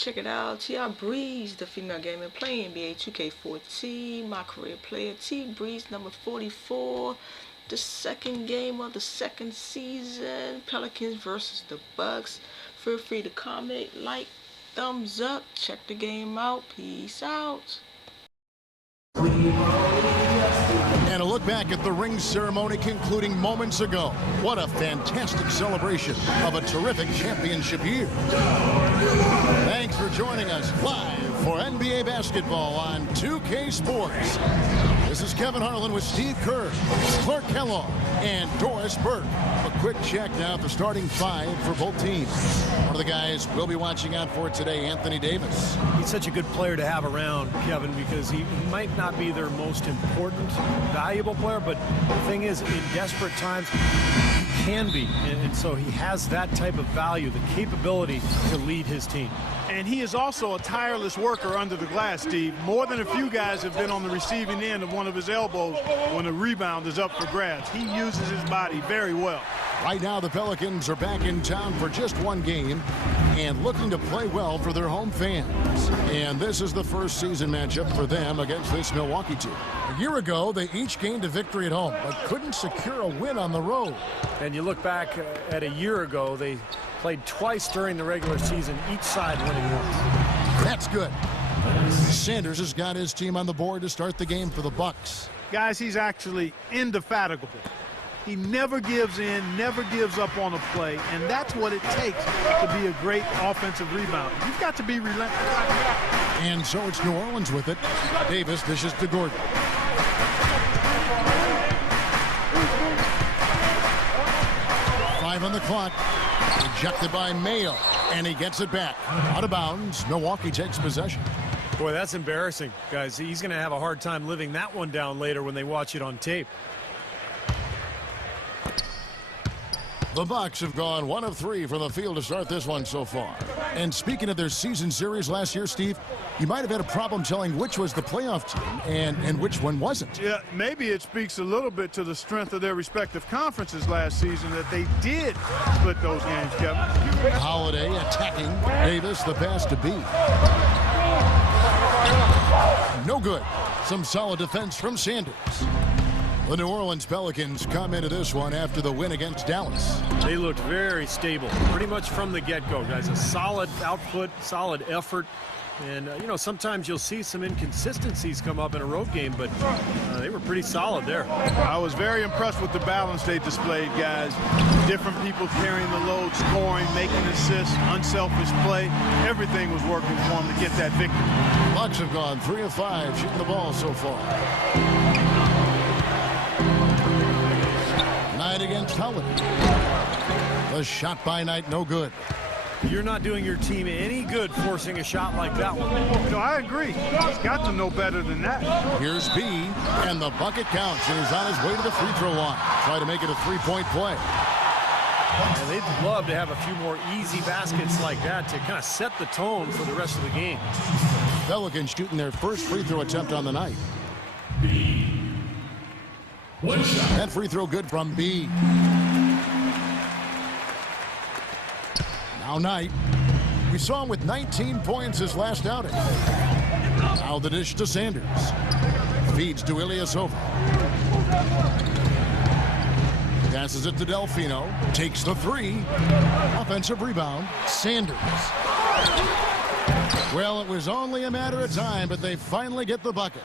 check it out. T.I. Breeze, the female gamer, playing NBA 2K14. My career player, T. Breeze, number 44. The second game of the second season. Pelicans versus the Bucks. Feel free to comment, like, thumbs up. Check the game out. Peace out. And a look back at the ring ceremony concluding moments ago. What a fantastic celebration of a terrific championship year. Thanks for joining us live for NBA basketball on 2K Sports. This is Kevin Harlan with Steve Kerr, Clark Kellogg, and Doris Burke. A quick check now at the starting five for both teams. One of the guys we'll be watching out for today, Anthony Davis. He's such a good player to have around, Kevin, because he might not be their most important, valuable player, but the thing is, in desperate times, he can be. And so he has that type of value, the capability to lead his team. And he is also a tireless worker under the glass, Steve. More than a few guys have been on the receiving end of one of his elbows when a rebound is up for grabs. He uses his body very well. Right now, the Pelicans are back in town for just one game and looking to play well for their home fans. And this is the first season matchup for them against this Milwaukee team. A year ago, they each gained a victory at home, but couldn't secure a win on the road. And you look back at a year ago, they played twice during the regular season, each side winning once. That's good. Sanders has got his team on the board to start the game for the Bucks. Guys, he's actually indefatigable. He never gives in, never gives up on a play, and that's what it takes to be a great offensive rebounder. You've got to be relentless. And so it's New Orleans with it. Davis dishes to Gordon. Five on the clock. Rejected by Mayo, and he gets it back. Out of bounds, Milwaukee takes possession. Boy, that's embarrassing, guys. He's going to have a hard time living that one down later when they watch it on tape. The Bucks have gone 1 of 3 from the field to start this one so far. And speaking of their season series last year, Steve, you might have had a problem telling which was the playoff team and which one wasn't. Yeah, maybe it speaks a little bit to the strength of their respective conferences last season that they did split those games, Kevin. Holiday attacking. Davis, the pass to B. No good. Some solid defense from Sanders. The New Orleans Pelicans come into this one after the win against Dallas. They looked very stable, pretty much from the get-go, guys. A solid output, solid effort. And, you know, sometimes you'll see some inconsistencies come up in a road game, but they were pretty solid there. I was very impressed with the balance they displayed, guys. Different people carrying the load, scoring, making assists, unselfish play. Everything was working for them to get that victory. Bucks have gone 3 of 5 shooting the ball so far. Knight against Holiday. The shot by Knight, no good. You're not doing your team any good forcing a shot like that one. No, I agree. He's got to know better than that. Here's B, and the bucket counts, and he's on his way to the free throw line. Try to make it a three-point play. And they'd love to have a few more easy baskets like that to kind of set the tone for the rest of the game. Pelicans shooting their first free throw attempt on the night. That free throw good from B. Now Knight. We saw him with 19 points his last outing. Now the dish to Sanders. Feeds to Ilyasova. Passes it to Delfino. Takes the three. Offensive rebound. Sanders. Well, it was only a matter of time, but they finally get the bucket.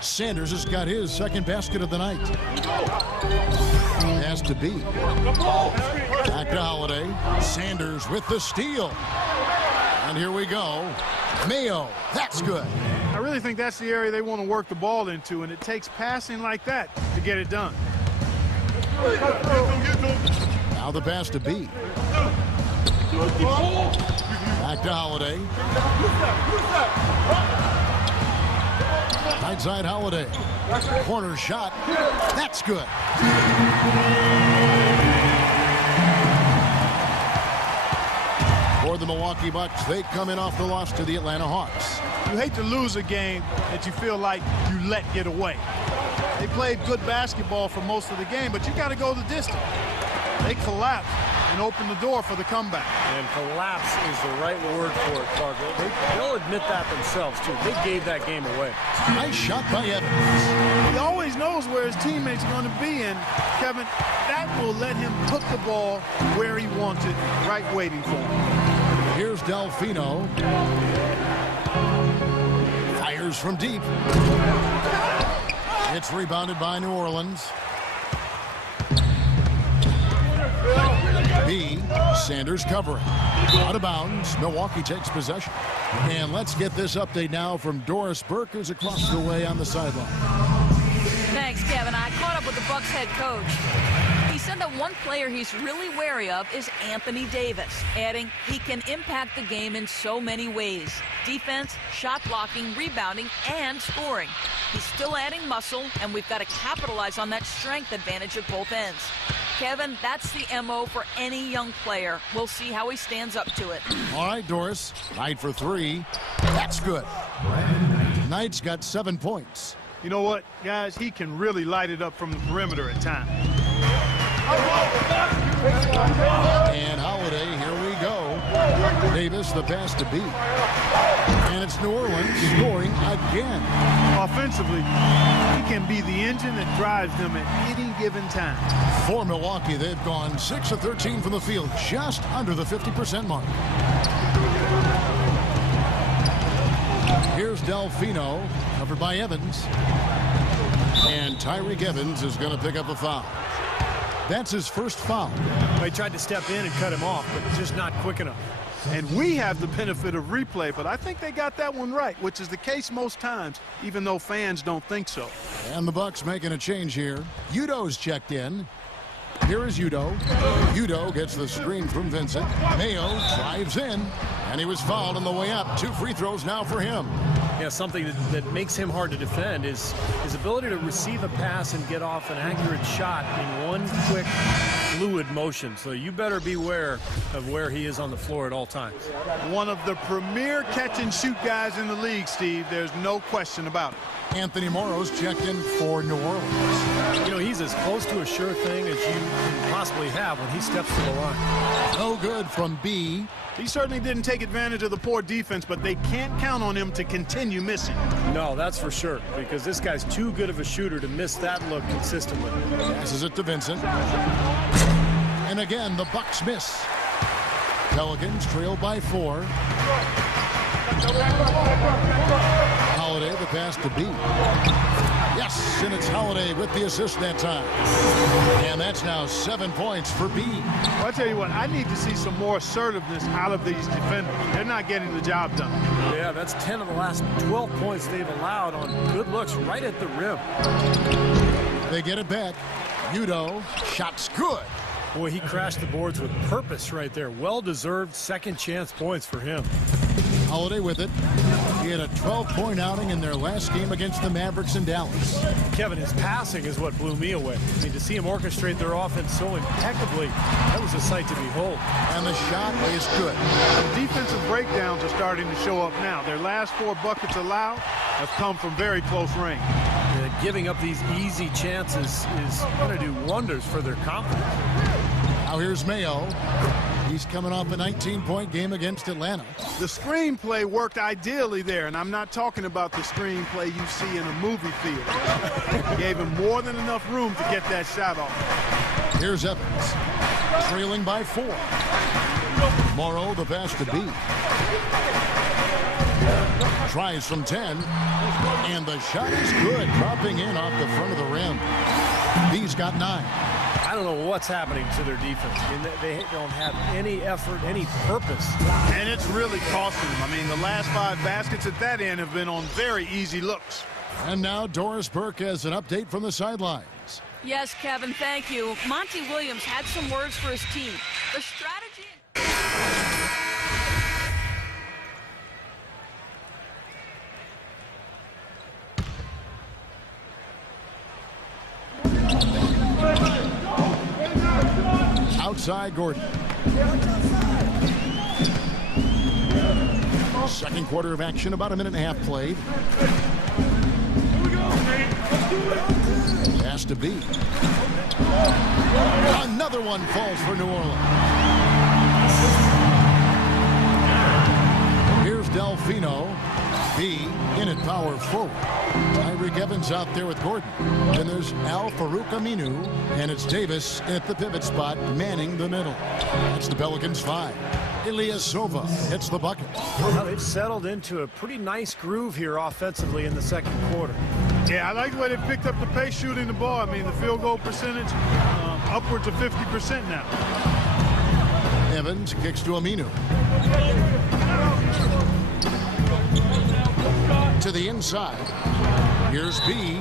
Sanders has got his second basket of the night. Pass to B. Back to Holiday. Sanders with the steal. And here we go. Mayo. That's good. I really think that's the area they want to work the ball into, and it takes passing like that to get it done. Now the pass to B. Back to Holiday. Right side Holiday. Corner shot. That's good. For the Milwaukee Bucks, they come in off the loss to the Atlanta Hawks. You hate to lose a game that you feel like you let get away. They played good basketball for most of the game, but you got to go the distance. They collapsed and open the door for the comeback. And collapse is the right word for it, Parker. They'll admit that themselves, too. They gave that game away. Nice shot by Evans. He always knows where his teammates are going to be, and Kevin, that will let him put the ball where he wants it, right waiting for him. Here's Delfino. Fires from deep. It's rebounded by New Orleans. B. Sanders covering. Out of bounds. Milwaukee takes possession. And let's get this update now from Doris Burke, who's across the way on the sideline. Thanks, Kevin. I caught up with the Bucks head coach. He said that one player he's really wary of is Anthony Davis, adding he can impact the game in so many ways. Defense, shot blocking, rebounding, and scoring. He's still adding muscle, and we've got to capitalize on that strength advantage at both ends. Kevin, that's the MO for any young player. We'll see how he stands up to it. All right, Doris. Knight for three. That's good. Knight's got 7 points. You know what, guys? He can really light it up from the perimeter at times. And Holiday, here we go. Davis, the pass to B. And it's New Orleans scoring again. Offensively, he can be the engine that drives them at any given time. For Milwaukee, they've gone 6 of 13 from the field, just under the 50% mark. Here's Delfino, covered by Evans. And Tyreek Evans is going to pick up a foul. That's his first foul. They tried to step in and cut him off, but just not quick enough. And we have the benefit of replay, but I think they got that one right, which is the case most times, even though fans don't think so. And the Bucks making a change here. Udo's checked in. Here is Udo. Udo gets the screen from Vincent. Mayo drives in, and he was fouled on the way up. 2 free throws now for him. Yeah, something that makes him hard to defend is his ability to receive a pass and get off an accurate shot in one quick, fluid motion. So you better beware of where he is on the floor at all times. One of the premier catch-and-shoot guys in the league, Steve. There's no question about it. Anthony Morrow's checked in for New Orleans. You know, he's as close to a sure thing as you can possibly have when he steps to the line. No good from B. He certainly didn't take advantage of the poor defense, but they can't count on him to continue missing. No, that's for sure, because this guy's too good of a shooter to miss that look consistently. Passes it to Vincent. And again, the Bucks miss. Pelicans trail by 4. Holiday, the pass to B. Yes, and it's Holiday with the assist that time. And that's now 7 points for B. Well, I tell you what, I need to see some more assertiveness out of these defenders. They're not getting the job done. Yeah, that's 10 of the last 12 points they've allowed on good looks right at the rim. They get it back. Udo, shot's good. Boy, he crashed the boards with purpose right there. Well-deserved second chance points for him. Holiday with it. He had a 12-point outing in their last game against the Mavericks in Dallas. Kevin, his passing is what blew me away. I mean, to see him orchestrate their offense so impeccably, that was a sight to behold. And the shot is good. The defensive breakdowns are starting to show up now. Their last 4 buckets allowed have come from very close range. Giving up these easy chances is going to do wonders for their confidence. Now here's Mayo. He's coming off a 19-point game against Atlanta. The screenplay worked ideally there, and I'm not talking about the screenplay you see in a movie theater. Gave him more than enough room to get that shot off. Here's Evans, trailing by 4. Morrow, the pass to B. Tries from 10, and the shot is good, dropping in off the front of the rim. B's got 9. I don't know what's happening to their defense. I mean, they don't have any effort, any purpose. And it's really costing them. I mean, the last 5 baskets at that end have been on very easy looks. And now Doris Burke has an update from the sidelines. Yes, Kevin, thank you. Monty Williams had some words for his team. The strategy... Outside Gordon. Second quarter of action, about a minute and a half played. Pass to B. Another Another one falls for New Orleans. Here's Delfino. B in at power forward. Tyreek Evans out there with Gordon. Then there's Al Farouk Aminu, and it's Davis at the pivot spot, manning the middle. That's the Pelicans 5. Ilyasova hits the bucket. Well, they've settled into a pretty nice groove here offensively in the second quarter. Yeah, I like the way they picked up the pace shooting the ball. I mean, the field goal percentage upwards of 50% now. Evans kicks to Aminu. To the inside. Here's B.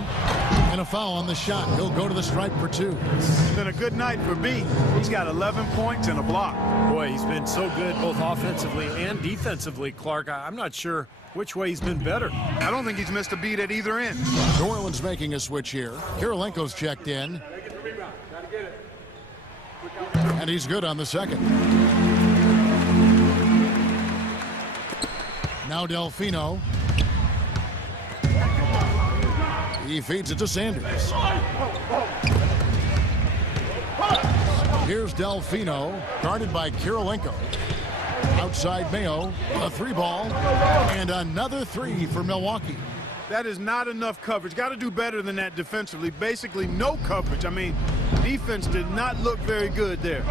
And a foul on the shot. He'll go to the stripe for 2. It's been a good night for B. He's got 11 points and a block. Boy, he's been so good both offensively and defensively, Clark. I'm not sure which way he's been better. I don't think he's missed a beat at either end. New Orleans making a switch here. Kirilenko's checked in. And he's good on the second. Now Delfino. He feeds it to Sanders. Here's Delfino, guarded by Kirilenko. Outside Mayo, a 3-ball, and another 3 for Milwaukee. That is not enough coverage. Got to do better than that defensively. Basically, no coverage. I mean, defense did not look very good there.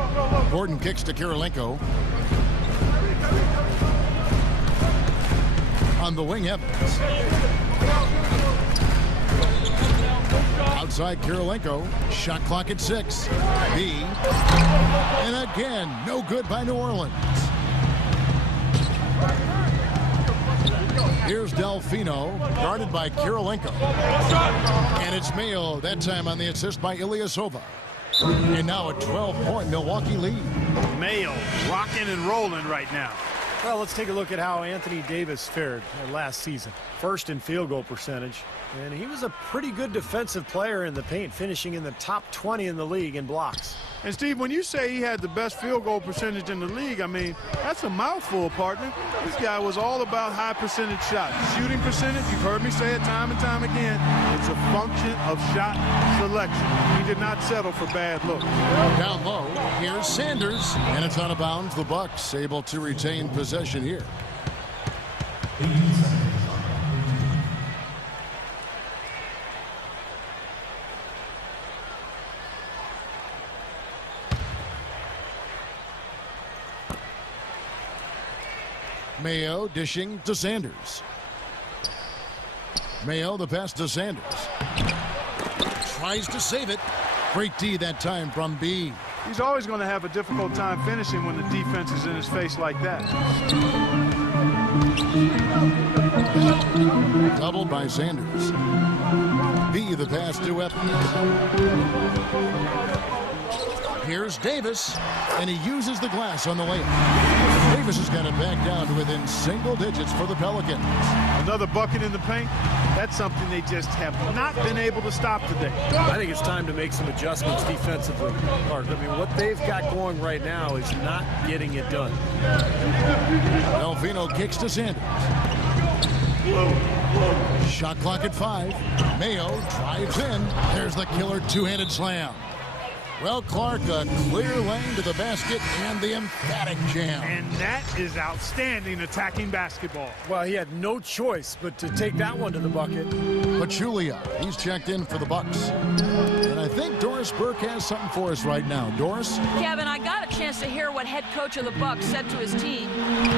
Gordon kicks to Kirilenko. On the wing, Evans. Outside Kirilenko, shot clock at 6. B, and again, no good by New Orleans. Here's Delfino, guarded by Kirilenko. And it's Mayo, that time on the assist by Ilyasova. And now a 12-point Milwaukee lead. Mayo rocking and rolling right now. Well, let's take a look at how Anthony Davis fared last season. First in field goal percentage, and he was a pretty good defensive player in the paint, finishing in the top 20 in the league in blocks. And Steve, when you say he had the best field goal percentage in the league, I mean, that's a mouthful, partner. This guy was all about high percentage shots. Shooting percentage, you've heard me say it time and time again, it's a function of shot selection. He did not settle for bad looks. Down low, here's Sanders, and it's out of bounds. The Bucks able to retain possession here. Mayo dishing to Sanders. Mayo, the pass to Sanders. Tries to save it. Great D that time from B. He's always going to have a difficult time finishing when the defense is in his face like that. Doubled by Sanders. B, the pass to Evans. Here's Davis, and he uses the glass on the layup. Davis has got it back down to within single digits for the Pelicans. Another bucket in the paint. That's something they just have not been able to stop today. I think it's time to make some adjustments defensively. I mean, what they've got going right now is not getting it done. Delfino kicks to Sanders. Shot clock at 5. Mayo drives in. There's the killer two-handed slam. Well, Clark, a clear lane to the basket and the emphatic jam. And that is outstanding attacking basketball. Well, he had no choice but to take that one to the bucket. Pachulia, he's checked in for the Bucks. And I think Doris Burke has something for us right now. Doris? Kevin, I got a chance to hear what head coach of the Bucks said to his team.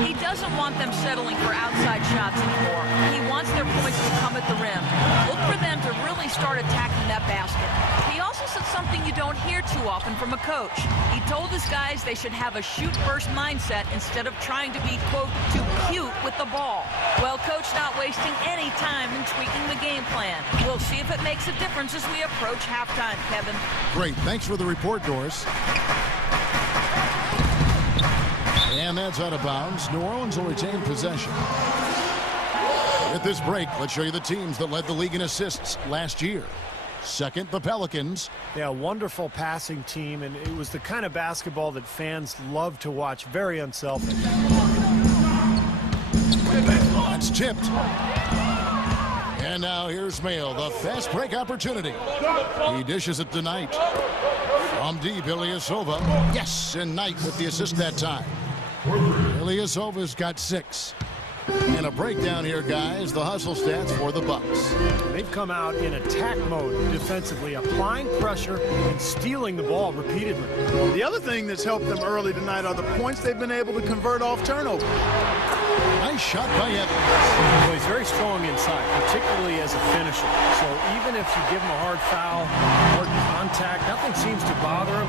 He doesn't want them settling for outside shots anymore. He wants their points to come at the rim. Look for them to really start attacking that basket. He also said something you don't hear too often from a coach. He told his guys they should have a shoot-first mindset instead of trying to be, quote, too cute with the ball. Well, coach not wasting any time in tweaking the game plan. We'll see if it makes a difference as we approach halftime, Kevin. Great. Thanks for the report, Doris. And that's out of bounds. New Orleans will retain possession. At this break, let's show you the teams that led the league in assists last year. Second, the Pelicans. Yeah, wonderful passing team, and it was the kind of basketball that fans love to watch. Very unselfish. That's tipped. And now here's Mayo, the fast break opportunity. He dishes it to Knight. From deep, Ilyasova. Yes, and Knight with the assist that time. Ilyasova's got 6. And a breakdown here, guys. The hustle stats for the Bucks. They've come out in attack mode defensively, applying pressure and stealing the ball repeatedly. The other thing that's helped them early tonight are the points they've been able to convert off turnover. Nice shot by Evans. Well, he's very strong inside, particularly as a finisher. So even if you give him a hard foul, hard contact, nothing seems to bother him.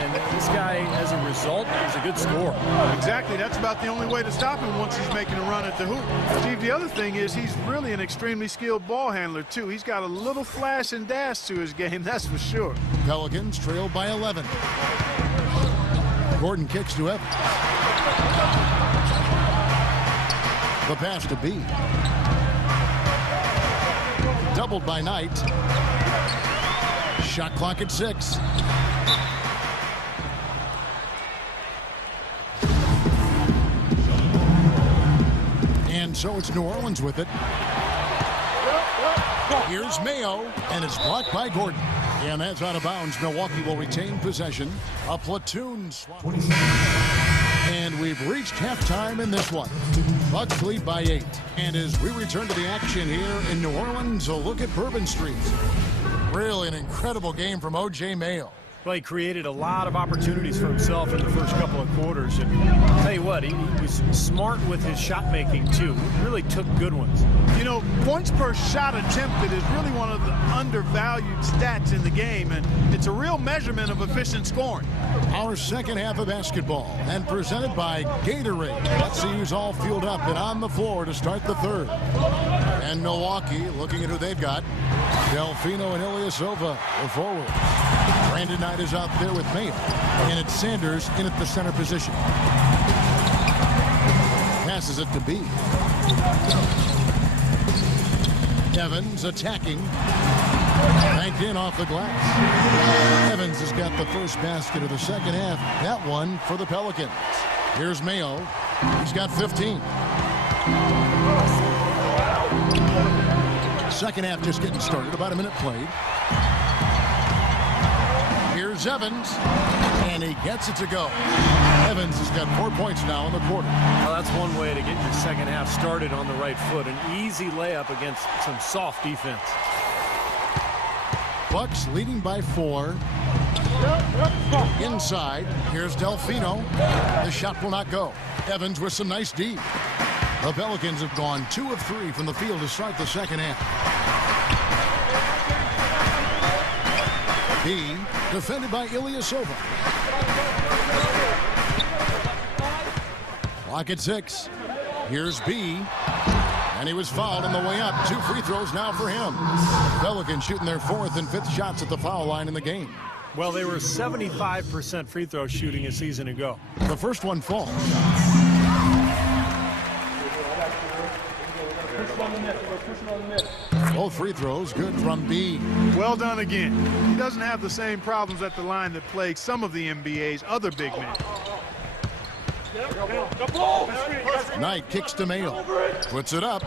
And this guy, as a result, is a good scorer. Exactly. That's about the only way to stop him once he's making a run at the hoop. Steve, the other thing is he's really an extremely skilled ball handler, too. He's got a little flash and dash to his game, that's for sure. Pelicans trail by 11. Gordon kicks to Evans. The pass to B. Doubled by Knight. Shot clock at 6. And so it's New Orleans with it. Here's Mayo, and it's blocked by Gordon. And that's out of bounds. Milwaukee will retain possession. A platoon swap. And we've reached halftime in this one. Bucks lead by 8. And as we return to the action here in New Orleans, a look at Bourbon Street. Really an incredible game from O.J. Mayo. Well, he created a lot of opportunities for himself in the first couple of quarters. And I'll tell you what, he was smart with his shot making, too. He really took good ones. You know, points per shot attempted is really one of the undervalued stats in the game, and it's a real measurement of efficient scoring. Our second half of basketball, and presented by Gatorade. Let's see who's all fueled up and on the floor to start the third. And Milwaukee, looking at who they've got, Delfino and Ilyasova, the forwards. Brandon Knight is out there with Mayo, and it's Sanders in at the center position. Passes it to B. Evans attacking. Banked in off the glass. Evans has got the first basket of the second half. That one for the Pelicans. Here's Mayo. He's got 15. Second half just getting started. About a minute played. Here's Evans, and he gets it to go. Evans has got 4 points now in the quarter. Well, that's one way to get your second half started on the right foot. An easy layup against some soft defense. Bucks leading by 4. Inside, here's Delfino. The shot will not go. Evans with some nice D. The Pelicans have gone 2 of 3 from the field to start the second half. B, defended by Ilyasova. Clock at 6. Here's B. And he was fouled on the way up. 2 free throws now for him. Pelicans shooting their 4th and 5th shots at the foul line in the game. Well, they were 75% free throw shooting a season ago. The first one falls. Both free throws good from B. Well done again. He doesn't have the same problems at the line that plague some of the NBA's other big men. Knight kicks to Mayo. Puts it up.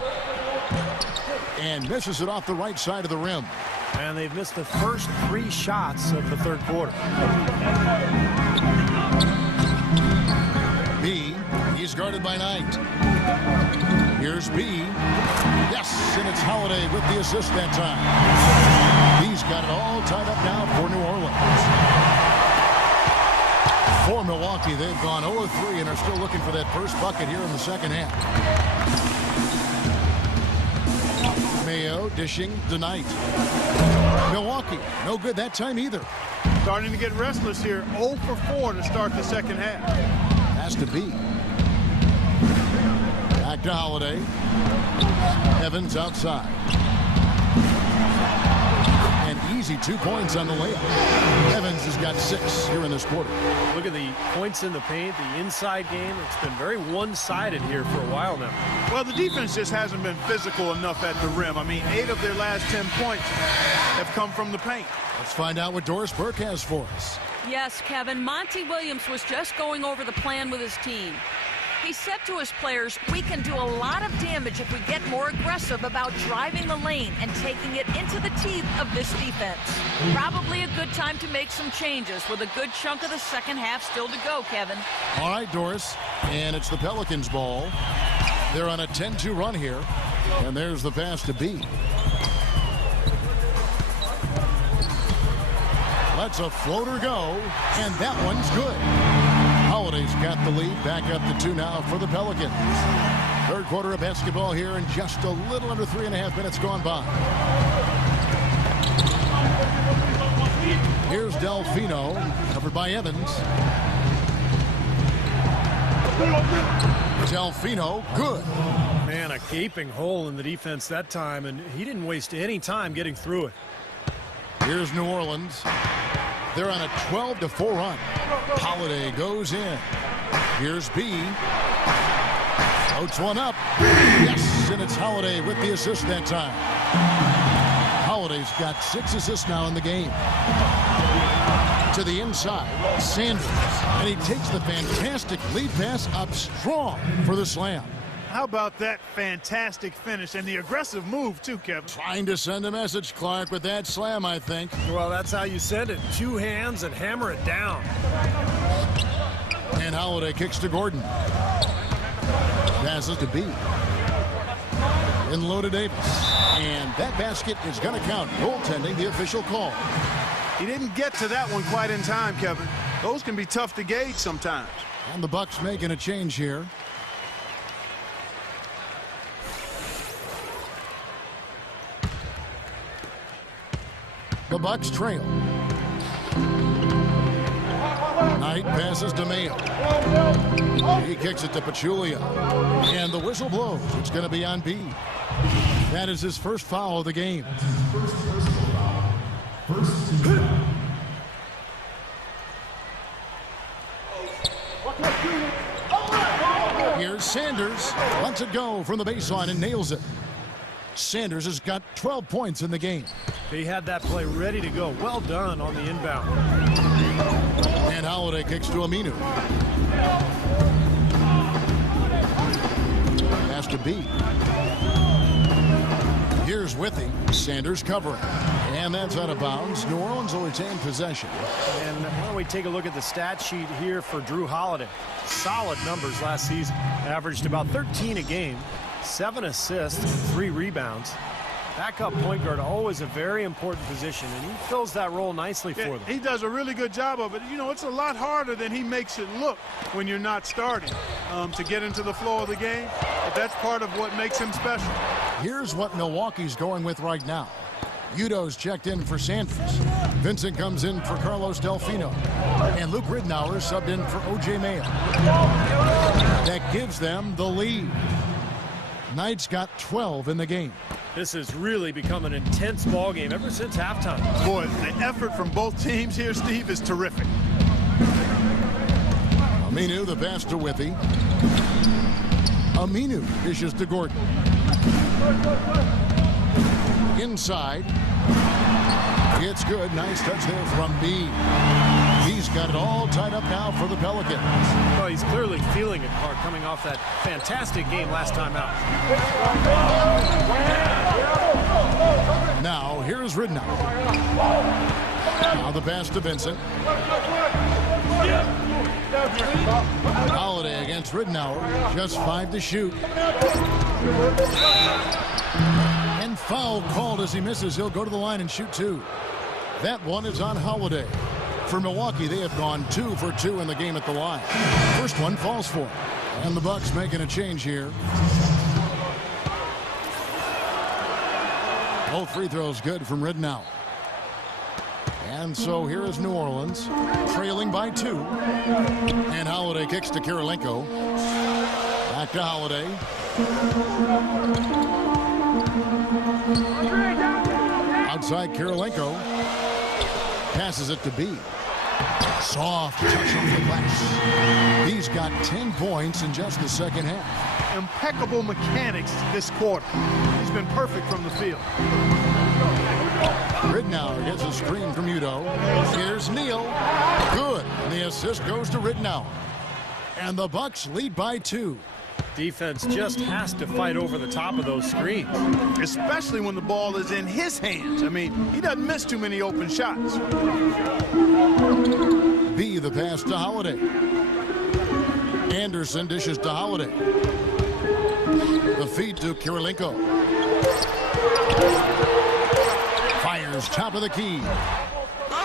And misses it off the right side of the rim. And they've missed the first 3 shots of the third quarter. B, he's guarded by Knight. Here's B. Yes, and it's Holiday with the assist that time. He's got it all tied up now for New Orleans. For Milwaukee, they've gone 0-3 and are still looking for that first bucket here in the second half. Mayo dishing to Knight. Milwaukee, no good that time either. Starting to get restless here. 0 for 4 to start the second half. Has to be. Back to Holiday. Evans outside. An easy 2 points on the layup. Evans has got 6 here in this quarter. Look at the points in the paint, the inside game. It's been very one-sided here for a while now. Well, the defense just hasn't been physical enough at the rim. I mean, 8 of their last 10 points have come from the paint. Let's find out what Doris Burke has for us. Yes, Kevin. Monty Williams was just going over the plan with his team. He said to his players, "We can do a lot of damage if we get more aggressive about driving the lane and taking it into the teeth of this defense." Probably a good time to make some changes with a good chunk of the second half still to go, Kevin. All right, Doris, and it's the Pelicans' ball. They're on a 10-2 run here, and there's the pass to B. Lets a floater go, and that one's good. Holiday's got the lead, back up to 2 now for the Pelicans. Third quarter of basketball here, and just a little under 3.5 minutes gone by. Here's Delfino, covered by Evans. Delfino, good. Man, a gaping hole in the defense that time, and he didn't waste any time getting through it. Here's New Orleans. They're on a 12-4 run. Holiday goes in. Here's B. Floats one up. Yes, and it's Holiday with the assist that time. Holiday's got 6 assists now in the game. To the inside, Sanders. And he takes the fantastic lead pass up strong for the slam. How about that fantastic finish and the aggressive move, too, Kevin? Trying to send a message, Clark, with that slam, I think. Well, that's how you send it. 2 hands and hammer it down. And Holiday kicks to Gordon. Passes to B. In low to Davis. And that basket is going to count. Goaltending, the official call. He didn't get to that one quite in time, Kevin. Those can be tough to gauge sometimes. And the Bucks making a change here. The Bucks trail. Knight passes to Mayo. He kicks it to Pachulia. And the whistle blows. It's going to be on B. That is his first foul of the game. Here's Sanders. Lets it go from the baseline and nails it. Sanders has got 12 points in the game. They had that play ready to go. Well done on the inbound. And Holiday kicks to Aminu. Pass to B. Here's Withy. Sanders covering. And that's out of bounds. New Orleans will retain possession. And why don't we take a look at the stat sheet here for Drew Holiday. Solid numbers last season. Averaged about 13 a game. 7 assists, 3 rebounds. Backup point guard, always a very important position, and he fills that role nicely for them. He does a really good job of it. You know, it's a lot harder than he makes it look when you're not starting to get into the flow of the game. But that's part of what makes him special. Here's what Milwaukee's going with right now. Udo's checked in for Sanders. Vincent comes in for Carlos Delfino. And Luke Ridnour subbed in for O.J. Mayo. That gives them the lead. Knight's got 12 in the game. This has really become an intense ball game ever since halftime. Boy, the effort from both teams here, Steve, is terrific. Aminu, the pass to Withy. Aminu dishes to Gordon. Inside. It's good. Nice touch there from B. He's got it all tied up now for the Pelicans. Well, he's clearly feeling it, Clark, coming off that fantastic game last time out. Now, here's Ridnour. Now the pass to Vincent. Holiday against Ridnour. Just 5 to shoot. And foul called as he misses. He'll go to the line and shoot 2. That one is on Holiday. For Milwaukee, they have gone 2 for 2 in the game at the line. First one falls for him. And the Bucks making a change here. Both free throws good from Ridnour. And so here is New Orleans, trailing by 2. And Holiday kicks to Kirilenko. Back to Holiday. Outside Kirilenko. Passes it to B. Soft touch off the glass. He's got 10 points in just the second half. Impeccable mechanics this quarter. He's been perfect from the field. Ridnour gets a screen from Udo. Here's Neal. Good. And the assist goes to Ridnour. And the Bucks lead by 2. Defense just has to fight over the top of those screens. Especially when the ball is in his hands. I mean, he doesn't miss too many open shots. B, the pass to Holiday. Anderson dishes to Holiday. The feed to Kirilenko. Fires top of the key.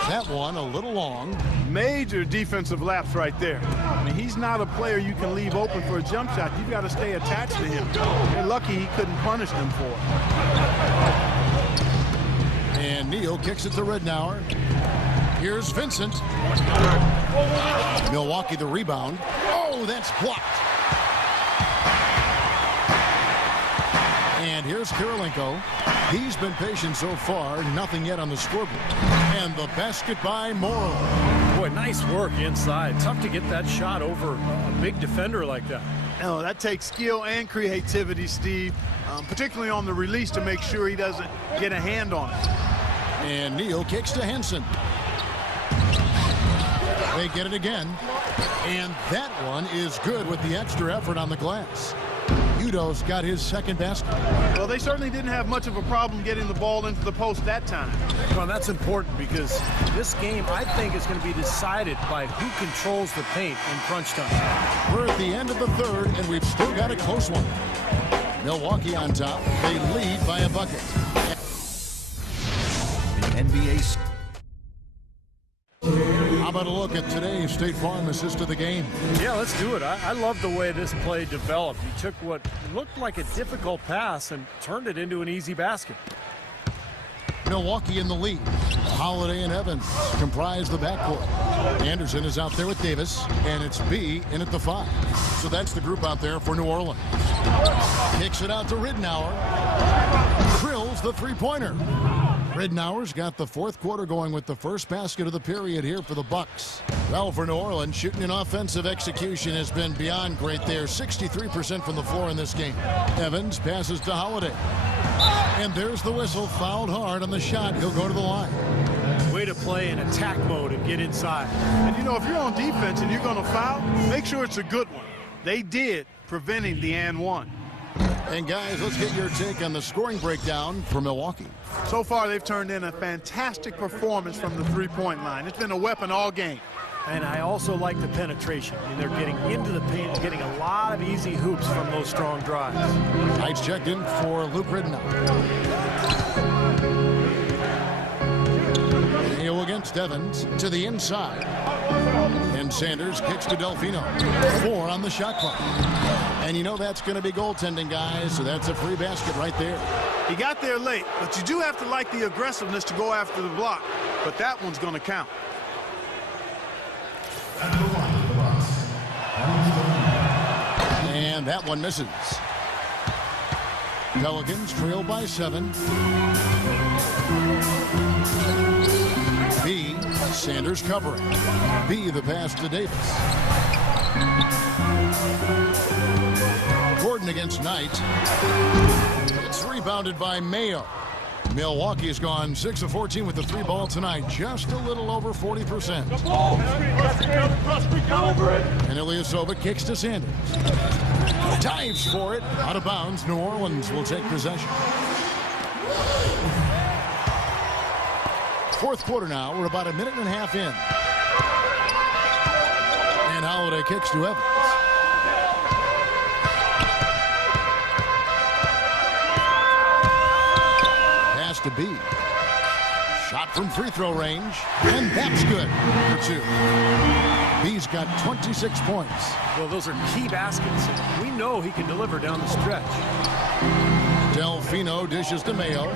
That one a little long. Major defensive lapse right there. I mean, he's not a player you can leave open for a jump shot. You've got to stay attached to him. They're lucky he couldn't punish them for it. And Neal kicks it to Ridnour. Here's Vincent. Milwaukee the rebound. Oh, that's blocked. And here's Kirilenko. He's been patient so far. Nothing yet on the scoreboard. And the basket by Morrow. Boy, nice work inside. Tough to get that shot over a big defender like that. Oh, that takes skill and creativity, Steve, particularly on the release to make sure he doesn't get a hand on it. And Neal kicks to Henson. They get it again. And that one is good with the extra effort on the glass. Udo's got his second basket. Well, they certainly didn't have much of a problem getting the ball into the post that time. Well, that's important because this game, I think, is going to be decided by who controls the paint in crunch time. We're at the end of the third, and we've still got a close one. Milwaukee on top. They lead by a bucket. The NBA. How about a look at today's State Farm assist of the game? Yeah, let's do it. I love the way this play developed. He took what looked like a difficult pass and turned it into an easy basket. Milwaukee in the lead. Holiday and Evans comprise the backcourt. Anderson is out there with Davis, and it's B in at the 5. So that's the group out there for New Orleans. Kicks it out to Ridnour. Drills the three-pointer. Ridnour's got the fourth quarter going with the first basket of the period here for the Bucks. Well, for New Orleans, shooting and offensive execution has been beyond great there. 63% from the floor in this game. Evans passes to Holiday. And there's the whistle, fouled hard on the shot. He'll go to the line. Way to play in attack mode and get inside. And, you know, if you're on defense and you're going to foul, make sure it's a good one. They did, preventing the and one. And, guys, let's get your take on the scoring breakdown for Milwaukee. So far, they've turned in a fantastic performance from the three-point line. It's been a weapon all game. And I also like the penetration. I mean, they're getting into the paint and getting a lot of easy hoops from those strong drives. Heights checked in for Luke Ridnour. Neal against Evans to the inside. And Sanders kicks to Delfino. 4 on the shot clock. And you know that's going to be goaltending, guys, so that's a free basket right there. He got there late, but you do have to like the aggressiveness to go after the block. But that one's going to count. And that one misses. Pelicans trail by 7. B, Sanders covering. B, the pass to Davis. Gordon against Knight. It's rebounded by Mayo. Milwaukee's gone 6 of 14 with the 3 ball tonight, just a little over 40%. And Ilyasova kicks to Sanders. Dives for it, out of bounds. New Orleans will take possession. Fourth quarter now, we're about a minute and a half in. And Holiday kicks to Evans. To B. Shot from free throw range, and that's good for 2. B's got 26 points. Well, those are key baskets. We know he can deliver down the stretch. Delfino dishes to Mayo.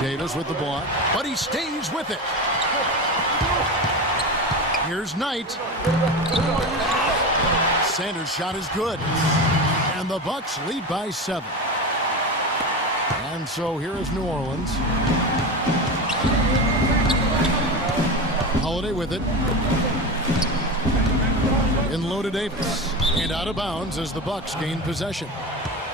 Davis with the block, but he stays with it. Here's Knight. Sanders' shot is good, and the Bucks lead by 7. And so here is New Orleans. Holiday with it. In low to Davis. And out of bounds as the Bucks gain possession.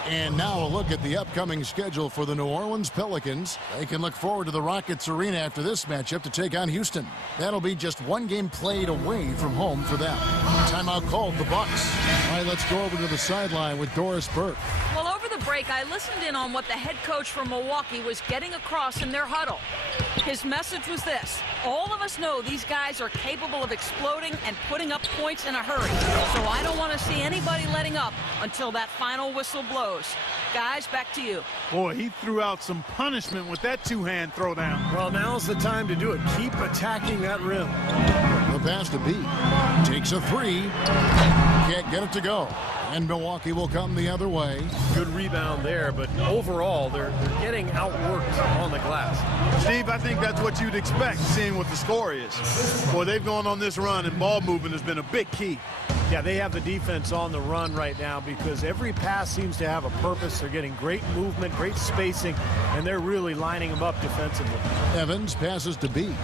And now a look at the upcoming schedule for the New Orleans Pelicans. They can look forward to the Rockets Arena after this matchup to take on Houston. That'll be just one game played away from home for them. Timeout called the Bucks. All right, let's go over to the sideline with Doris Burke. Well, over the break, I listened in on what the head coach from Milwaukee was getting across in their huddle. His message was this: all of us know these guys are capable of exploding and putting up points in a hurry. So I don't want to see anybody letting up until that final whistle blows. Guys, back to you. Boy, he threw out some punishment with that two-hand throwdown. Well, now's the time to do it. Keep attacking that rim. The pass to B. Takes a three. Can't get it to go. And Milwaukee will come the other way. Good rebound there, but overall, they're getting outworked on the glass. Steve, I think that's what you'd expect, seeing what the score is. Boy, they've gone on this run, and ball movement has been a big key. Yeah, they have the defense on the run right now because every pass seems to have a purpose. They're getting great movement, great spacing, and they're really lining them up defensively. Evans passes to B.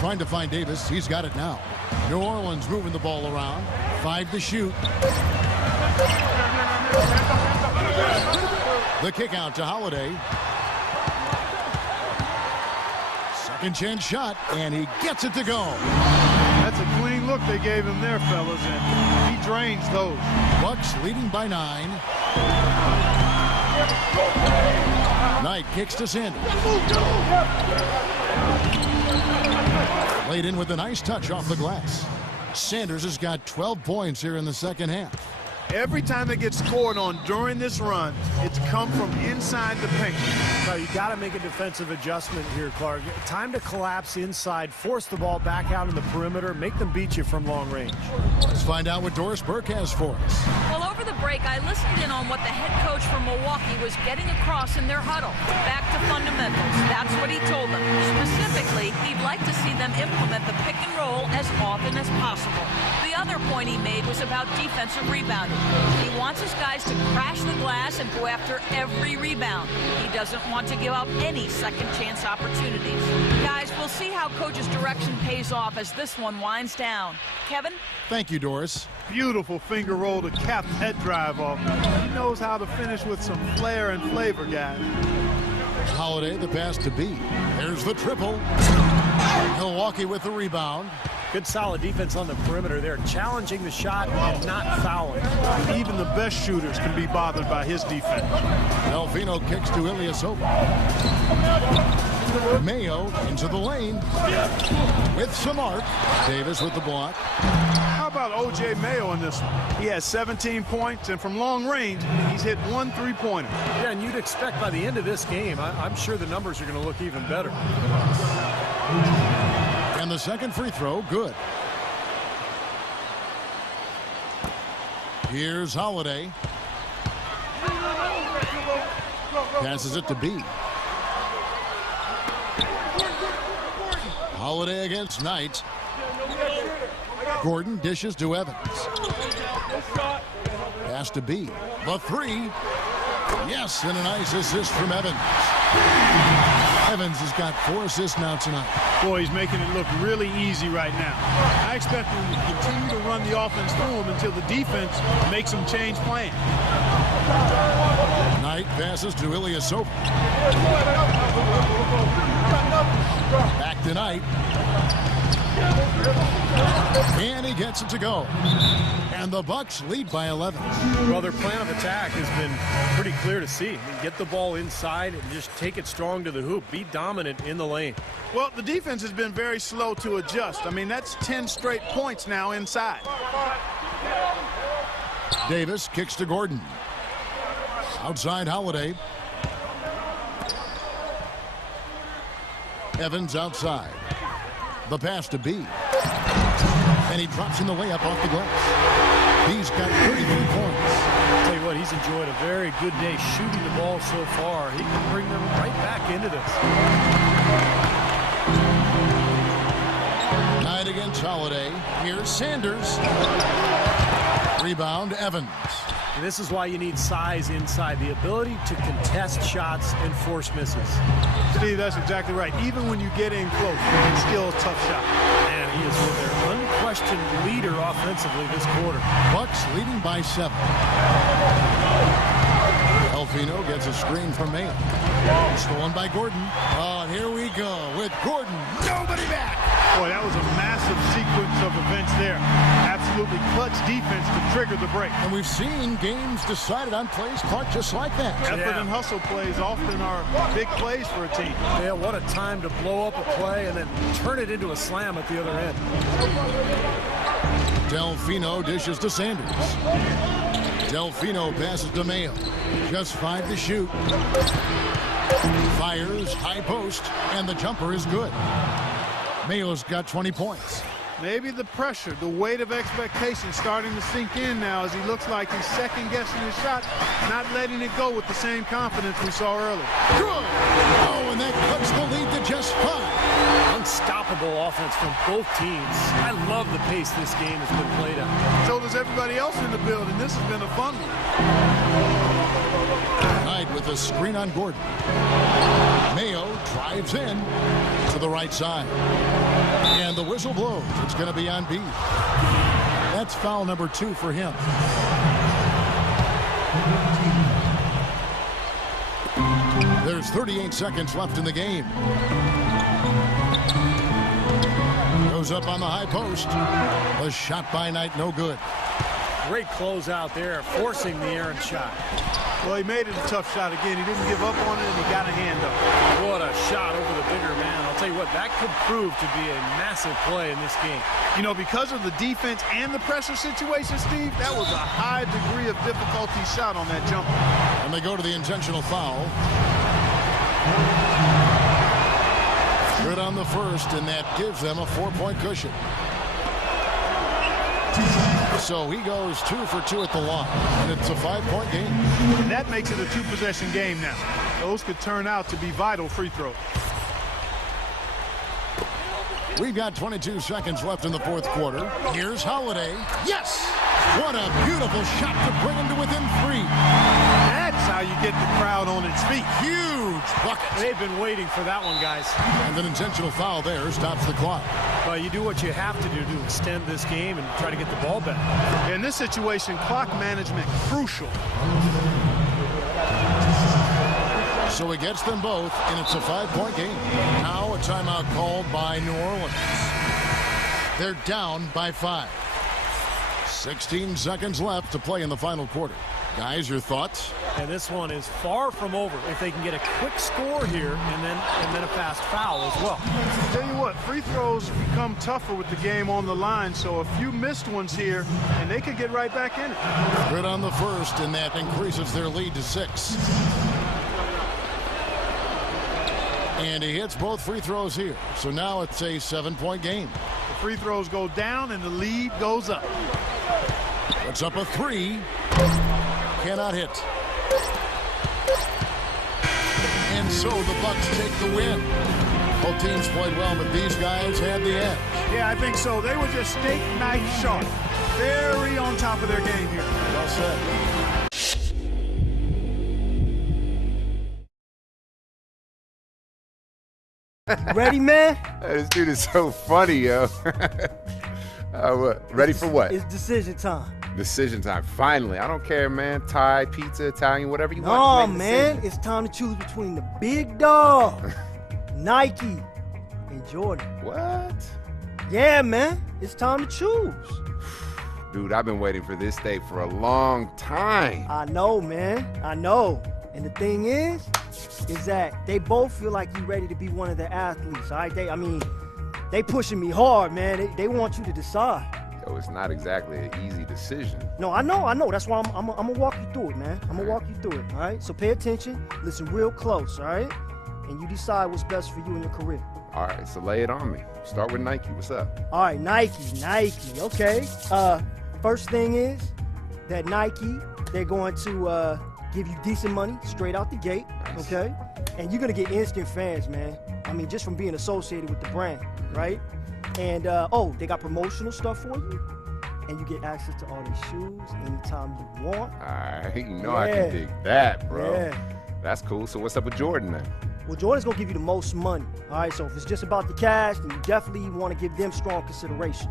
Trying to find Davis. He's got it now. New Orleans moving the ball around. 5 to shoot. The kick out to Holiday. Second chance shot, and he gets it to go. That's a clean look they gave him there, fellas, and he drains those. Bucks leading by 9. Knight kicks to Sanders. Laid in with a nice touch off the glass. Sanders has got 12 points here in the second half. Every time they get scored on during this run, it's come from inside the paint. So you got to make a defensive adjustment here, Clark. Time to collapse inside, force the ball back out in the perimeter, make them beat you from long range. Let's find out what Doris Burke has for us. Well, over the break, I listened in on what the head coach from Milwaukee was getting across in their huddle. Back to fundamentals. That's what he told them. Specifically, he'd like to see them implement the pick and roll as often as possible. The other point he made was about defensive rebounding. He wants his guys to crash the glass and go after every rebound. He doesn't want to give up any second chance opportunities. Guys, we'll see how coach's direction pays off as this one winds down. Kevin? Thank you, Doris. Beautiful finger roll to cap that drive off. He knows how to finish with some flair and flavor, guys. Holiday, the pass to B. There's the triple. Milwaukee with the rebound. Good solid defense on the perimeter there, challenging the shot and not fouling. Even the best shooters can be bothered by his defense. Delfino kicks to Ilyasova. Mayo into the lane with some arc. Davis with the block. How about O.J. Mayo in this one? He has 17 points, and from long range, he's hit 1 3-pointer. Yeah, and you'd expect by the end of this game, I'm sure the numbers are going to look even better. And the second free throw, good. Here's Holiday. Passes it to B. Holiday against Knight. Gordon dishes to Evans. Pass to B. The three. Yes, and a nice assist from Evans. Evans has got 4 assists now tonight. Boy, he's making it look really easy right now. I expect him to continue to run the offense through him until the defense makes him change plan. Knight passes to Ilyasova. Back to Knight. And he gets it to go. And the Bucks lead by 11. Well, their plan of attack has been pretty clear to see. Get the ball inside and just take it strong to the hoop. Be dominant in the lane. Well, the defense has been very slow to adjust. I mean, that's 10 straight points now inside. Davis kicks to Gordon. Outside Holiday. Evans outside. The pass to B. And he drops in the layup off the glass. He's got 33 points. I'll tell you what, he's enjoyed a very good day shooting the ball so far. He can bring them right back into this. Knight against Holiday. Here's Sanders. Rebound, Evans. And this is why you need size inside, the ability to contest shots and force misses. Steve, that's exactly right. Even when you get in close, you can still a tough shot. And He is their unquestioned leader offensively this quarter. Bucks leading by 7. Delfino gets a screen from Mayo. Stolen by Gordon. Oh, and here we go with Gordon. Nobody back. Boy, that was a massive sequence of events there. Absolutely clutch defense to trigger the break. And we've seen games decided on plays caught just like that. Effort and hustle plays often are big plays for a team. Yeah, what a time to blow up a play and then turn it into a slam at the other end. Delfino dishes to Sanders. Delfino passes to Mayo. Just 5 to shoot. Fires, high post, and the jumper is good. Mayo's got 20 points. Maybe the pressure, the weight of expectation starting to sink in now as he looks like he's second-guessing his shot, not letting it go with the same confidence we saw earlier. Good! Oh, and that cuts the lead to just 5. Unstoppable offense from both teams. I love the pace this game has been played at. So does everybody else in the building. This has been a fun one. Hyde with a screen on Gordon. Mayo drives in to the right side. And the whistle blows. It's going to be on B. That's foul number 2 for him. There's 38 seconds left in the game. Goes up on the high post. A shot by Knight, no good. Great close out there, forcing the errant shot. Well, he made it a tough shot again. He didn't give up on it, and he got a hand up. What a shot over the bigger man. I'll tell you what, that could prove to be a massive play in this game. You know, because of the defense and the pressure situation, Steve, that was a high degree of difficulty shot on that jumper. And they go to the intentional foul. Good on the first, and that gives them a 4-point cushion. So he goes 2 for 2 at the line, and it's a 5-point game. And that makes it a 2-possession game now. Those could turn out to be vital free throws. We've got 22 seconds left in the 4th quarter. Here's Holiday. Yes! What a beautiful shot to bring him to within 3. That's how you get the crowd on its feet. Huge bucket. They've been waiting for that one, guys. And an intentional foul there stops the clock. Well, you do what you have to do to extend this game and try to get the ball back. In this situation, clock management crucial. So he gets them both, and it's a 5-point game. Now a timeout called by New Orleans. They're down by 5. 16 seconds left to play in the final quarter. Guys, your thoughts? And this one is far from over. If they can get a quick score here and then a fast foul as well. Tell you what, free throws become tougher with the game on the line, so a few missed ones here, and they could get right back in it. Good on the first, and that increases their lead to 6. And he hits both free throws here. So now it's a 7-point game. The free throws go down, and the lead goes up. Puts up a 3. Cannot hit. And so the Bucks take the win. Both teams played well, but these guys had the edge. Yeah, I think so. They were just steak knife sharp. Very on top of their game here. Well said. Ready, man? This dude is so funny, yo. Ready for what? It's decision time. Decision time. Finally. I don't care, man. Thai, pizza, Italian, whatever you want. No, Make a man. decision. It's time to choose between the big dog, Nike, and Jordan. What? Yeah, man. It's time to choose. Dude, I've been waiting for this day for a long time. I know, man. I know. And the thing is that they both feel like you're ready to be one of the athletes, all right? They pushing me hard, man. They want you to decide. Yo, it's not exactly an easy decision. No, I know. That's why I'm gonna walk you through it, man. I'm gonna walk you through it, all right? So pay attention, listen real close, all right? And you decide what's best for you in your career. All right, so lay it on me. Start with Nike. What's up? All right, Nike, okay. First thing is that Nike, they're going to give you decent money straight out the gate, Nice. okay? And you're gonna get instant fans, man. I mean, just from being associated with the brand, right? And they got promotional stuff for you, and you get access to all these shoes anytime you want. All right, you know I can dig that, bro. Yeah. That's cool. So what's up with Jordan then? Well, Jordan's going to give you the most money. All right, so if it's just about the cash, then you definitely want to give them strong consideration.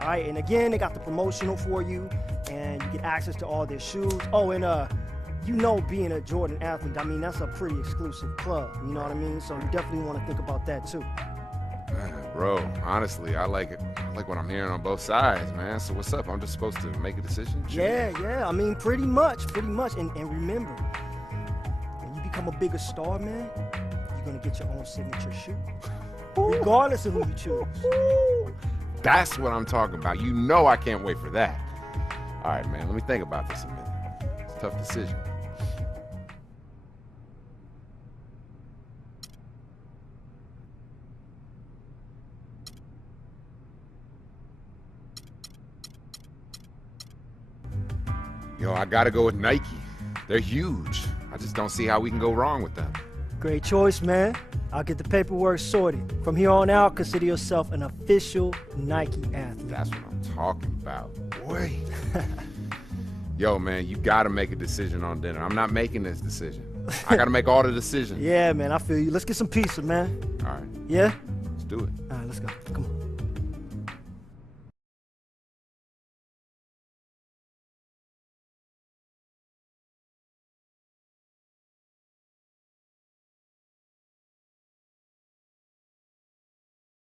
All right, and again, they got the promotional for you, and you get access to all their shoes. Oh, and you know, being a Jordan athlete, I mean, that's a pretty exclusive club. You know what I mean? So you definitely want to think about that too. Man, bro, honestly, I like it. I like what I'm hearing on both sides, man. So what's up? I'm just supposed to make a decision? Yeah. I mean, pretty much. And remember, when you become a bigger star, man, you're gonna get your own signature shoe, regardless of who you choose. That's what I'm talking about. You know I can't wait for that. All right, man, let me think about this a minute. It's a tough decision. Yo, I gotta go with Nike. They're huge. I just don't see how we can go wrong with them. Great choice, man. I'll get the paperwork sorted. From here on out, consider yourself an official Nike athlete. That's what I'm talking about. Boy. Yo, man, you gotta make a decision on dinner. I'm not making this decision. I gotta make all the decisions. Yeah, man, I feel you. Let's get some pizza, man. All right. Yeah? Let's do it. All right, let's go. Come on.